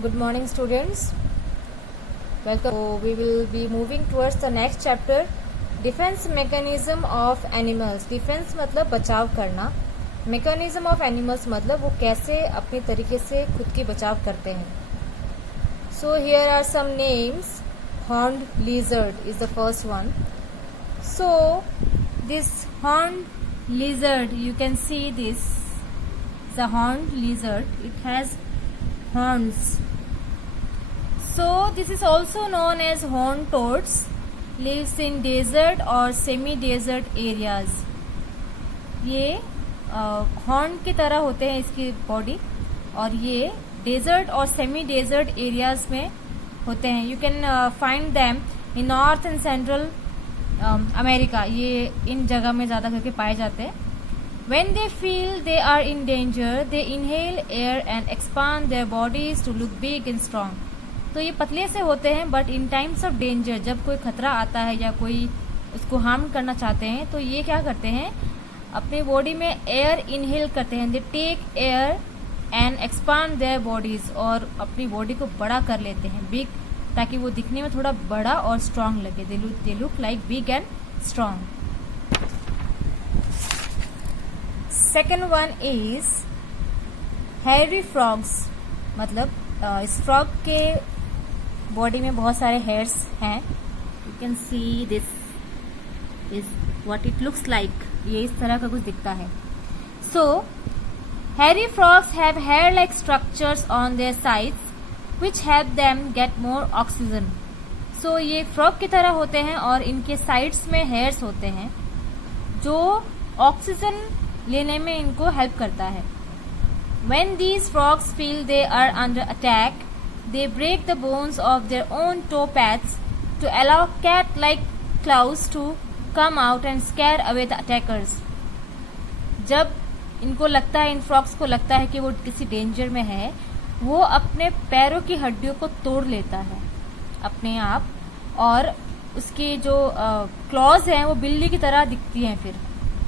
Good morning, students. Welcome. So we will be moving towards the next chapter, defense mechanism of animals. Defense मतलब बचाव करना, mechanism of animals मतलब वो कैसे अपने तरीके से खुद की बचाव करते हैं. So here are some names. Horned lizard is the first one. So this horned lizard, you can see this, the horned lizard. It has horns. So this is also known as horned toads. Lives in desert or semi-desert areas. ये horn की तरह होते हैं इसकी body और ये desert और semi desert areas में होते हैं. You can find them in north and central America. ये इन जगह में ज्यादा करके पाए जाते हैं. When they feel they are in danger, they inhale air and expand their bodies to look big and strong. तो ये पतले से होते हैं but in times of danger, जब कोई खतरा आता है या कोई उसको हार्म करना चाहते हैं तो ये क्या करते हैं, अपनी बॉडी में एयर इनहेल करते हैं. They take air and expand their bodies और अपनी बॉडी को बड़ा कर लेते हैं, बिग, ताकि वो दिखने में थोड़ा बड़ा और स्ट्रांग लगे. They look like big and strong. Second one is hairy frogs. मतलब इस फ्रॉग के बॉडी में बहुत सारे हेयर्स हैं. You can see this is what it looks like. ये इस तरह का कुछ दिखता है. So hairy frogs have hair like structures on their sides which help them get more oxygen. So ये फ्रॉग की तरह होते हैं और इनके साइड्स में हेयर्स होते हैं जो ऑक्सीजन लेने में इनको हेल्प करता है. When these frogs feel they are under attack, they break the bones of their own toe pads to allow cat-like claws to come out and scare away the attackers. जब इनको लगता है, इन frogs को लगता है कि वो किसी डेंजर में है, वो अपने पैरों की हड्डियों को तोड़ लेता है अपने आप और उसकी जो क्लॉज हैं वो बिल्ली की तरह दिखती हैं, फिर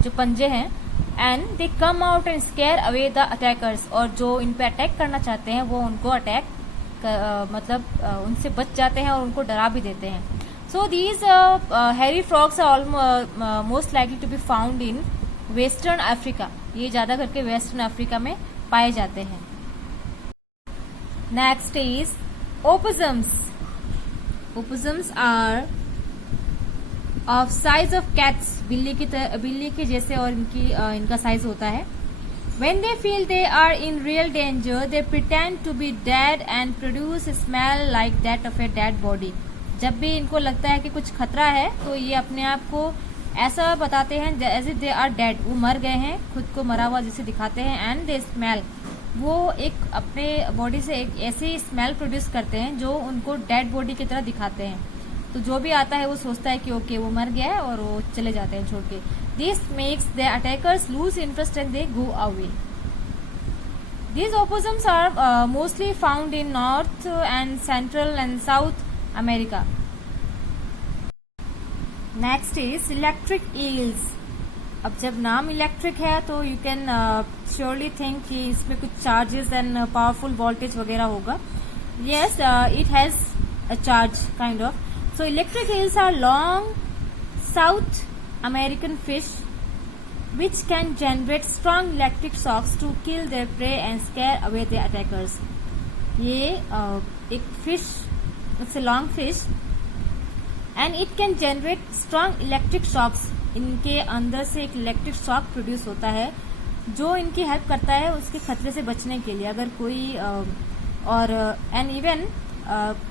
जो पंजे हैं, and they come out and square away the attackers. और जो इन पे अटैक करना चाहते हैं वो उनको अटैक मतलब उनसे बच जाते हैं और उनको डरा भी देते हैं. So these hairy frogs are most likely to be found in western Africa. ये ज्यादा करके वेस्टर्न अफ्रीका में पाए जाते हैं. Next is opossums. Opossums are of size of cats. बिल्ली के जैसे और इनका साइज होता है. When they feel they are in real danger, they pretend to be dead and produce a smell like that of a dead body. जब भी इनको लगता है कि कुछ खतरा है तो ये अपने आप को ऐसा बताते हैं as if they are dead. वो मर गए हैं, खुद को मरा हुआ जैसे दिखाते हैं. And they smell, वो एक अपने बॉडी से एक ऐसी स्मेल प्रोड्यूस करते हैं जो उनको डेड बॉडी की तरह दिखाते हैं. तो जो भी आता है वो सोचता है कि ओके वो मर गया है और वो चले जाते हैं छोड़ के. This makes the attackers loose interest and they go away. These opossums are mostly found in North and Central and South America. Next is electric eels. अब जब नाम इलेक्ट्रिक है तो यू कैन श्योरली थिंक कि इसमें कुछ charges and powerful voltage वगैरह होगा. Yes, it has a charge kind of. So electric eels are long South American fish which can generate strong electric shocks to kill their prey and scare away their attackers. ये एक fish, it's a long fish and it can generate strong electric shocks. इनके अंदर से एक electric shock produce होता है जो इनकी हेल्प करता है उसके खतरे से बचने के लिए. अगर कोई और एंड इवन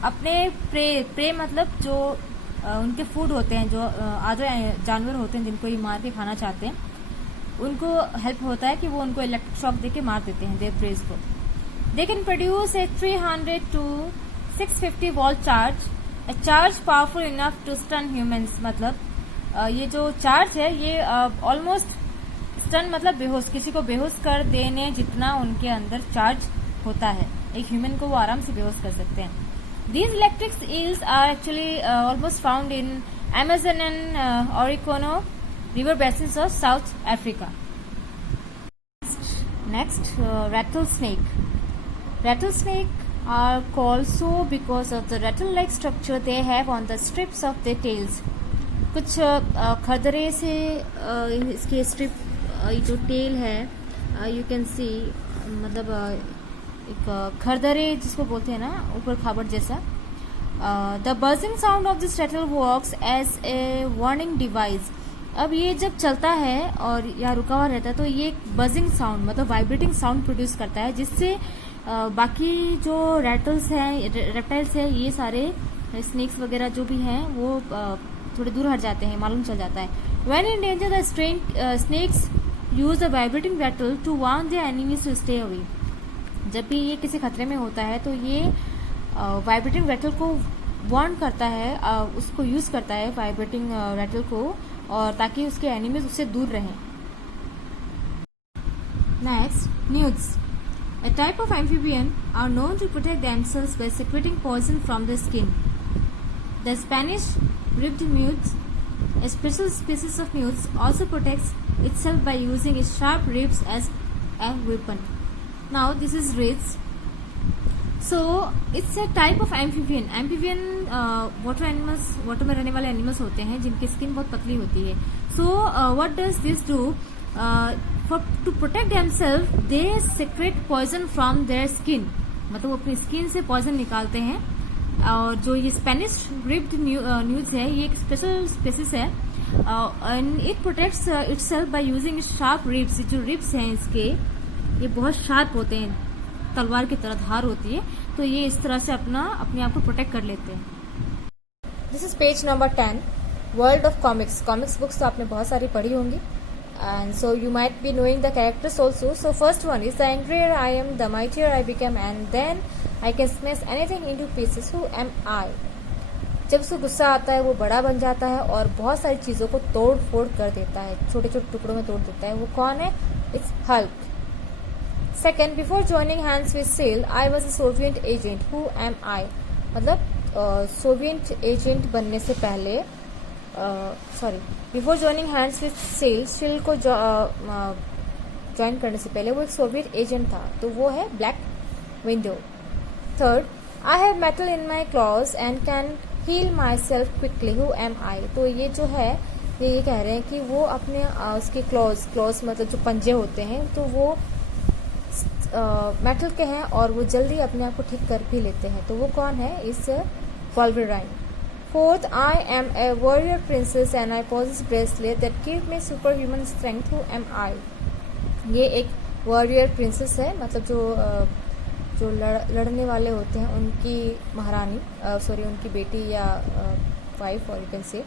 अपने प्रे मतलब जो उनके फूड होते हैं, जो आधे जानवर होते हैं जिनको ये मार के खाना चाहते हैं, उनको हेल्प होता है कि वो उनको इलेक्ट्रिक शॉक देके मार देते हैं देयर प्रेज को. They can produce a 300 to 650 volt charge, a charge powerful enough to stun humans. मतलब ये जो चार्ज है ये ऑलमोस्ट स्टन मतलब बेहोश, किसी को बेहोश कर देने जितना उनके अंदर चार्ज होता है. एक ह्यूमन को वो आराम से बेहोश कर सकते हैं. These electric eels are actually almost found in Amazon and Orinoco river basins of South Africa. Next, rattlesnake. Rattlesnake are called so because of the rattle-like structure they have on the strips of their tails. कुछ खरदरे से इसके strip जो tell है you can सी, मतलब एक खरदरे जिसको बोलते हैं ना, ऊपर खाबर जैसा. The buzzing sound of this rattle works as a warning device. अब ये जब चलता है और या रुका हुआ रहता है तो ये बजिंग साउंड मतलब वाइब्रेटिंग साउंड प्रोड्यूस करता है, जिससे बाकी जो रैटल्स हैं, रेप्टाइल्स हैं, ये सारे स्नेक्स वगैरह जो भी हैं वो थोड़े दूर हट जाते हैं, मालूम चल जाता है. When in danger the snakes use the vibrating rattle to warn their enemies to stay away. जब भी ये किसी खतरे में होता है तो ये वाइब्रेटिंग रैटल को वार्न करता है, उसको यूज करता है वाइब्रेटिंग रैटल को, और ताकि उसके एनिमीज उससे दूर रहें. Next, newts. A type of amphibian are known to protect themselves by secreting poison from the skin. The Spanish ribbed newt, a special species of newts, also protects itself by using its sharp ribs as a weapon. Now this is ribs. So it's a type of amphibian. Amphibian water animals, water में रहने वाले animals होते हैं जिनकी skin बहुत पतली होती है. So what does this do? To protect themselves, they secrete poison from their skin. मतलब वो अपनी स्किन से पॉइजन निकालते हैं. और जो ये स्पेनिश रिब्ड न्यूज है, ये एक स्पेशल स्पेसिस है, and it protects itself by using sharp ribs. जो रिब्स हैं इसके, ये बहुत शार्प होते हैं, तलवार की तरह धार होती है, तो ये इस तरह से अपने आप को प्रोटेक्ट कर लेते हैं. This is page number 10, world of comics. Comics books तो आपने बहुत सारी पढ़ी होंगी, and so you might be knowing the characters also. So first one is, the angrier I am, the mightier I become, and then I can smash anything into pieces. Who am I? जब उसको गुस्सा आता है वो बड़ा बन जाता है और बहुत सारी चीज़ों को तोड़ फोड़ कर देता है, छोटे छोटे टुकड़ों में तोड़ देता है. वो कौन है? It's Hulk. Second, before joining hands with cell I was a Soviet agent. Who am I? मतलब सोवियत एजेंट बनने से पहले, before joining hands with cell को ज्वाइन करने से पहले वो एक सोवियत एजेंट था, तो वो है Black Widow. Third, I have metal in my claws and can heal myself quickly. Who am I? तो ये जो है ये कह रहे हैं कि वो अपने उसके क्लॉज मतलब जो पंजे होते हैं, तो वो मेटल के हैं और वो जल्दी अपने आप को ठीक कर भी लेते हैं. तो वो कौन है? इस वोल्वराइन. Fourth, I am a warrior princess and I possess bracelet that give me superhuman strength. Who am I? ये एक warrior princess है, मतलब जो लड़ने वाले होते हैं उनकी महारानी, उनकी बेटी या वाइफ, और you can say.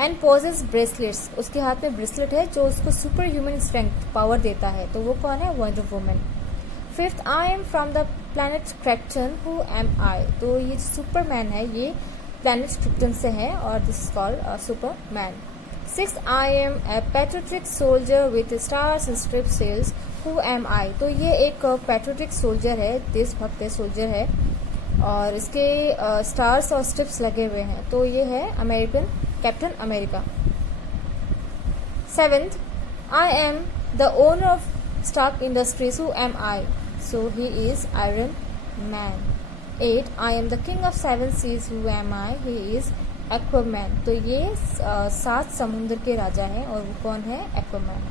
And possess bracelets, उसके हाथ में ब्रेसलेट है जो उसको superhuman strength पावर देता है. तो वो कौन है? Wonder woman. Fifth, I am from the planet Krypton. Who am I? तो ये सुपरमैन है, ये प्लैनेट क्रिप्टन से है और this is called Superman. Sixth, I am a patriotic soldier with stars and strip cells. Who am I? तो ये एक पैट्रियोटिक सोल्जर है, देशभक्त सोल्जर है, और इसके स्टार्स और स्ट्रिप्स लगे हुए हैं. तो ये है American Captain America. Seventh, I am the owner of Stark Industries. Who am I? So he is Iron Man. 8, I am the king of 7 seas. Who am I? He is Aquaman. तो ये 7 समुद्र के राजा हैं और वो कौन है? Aquaman.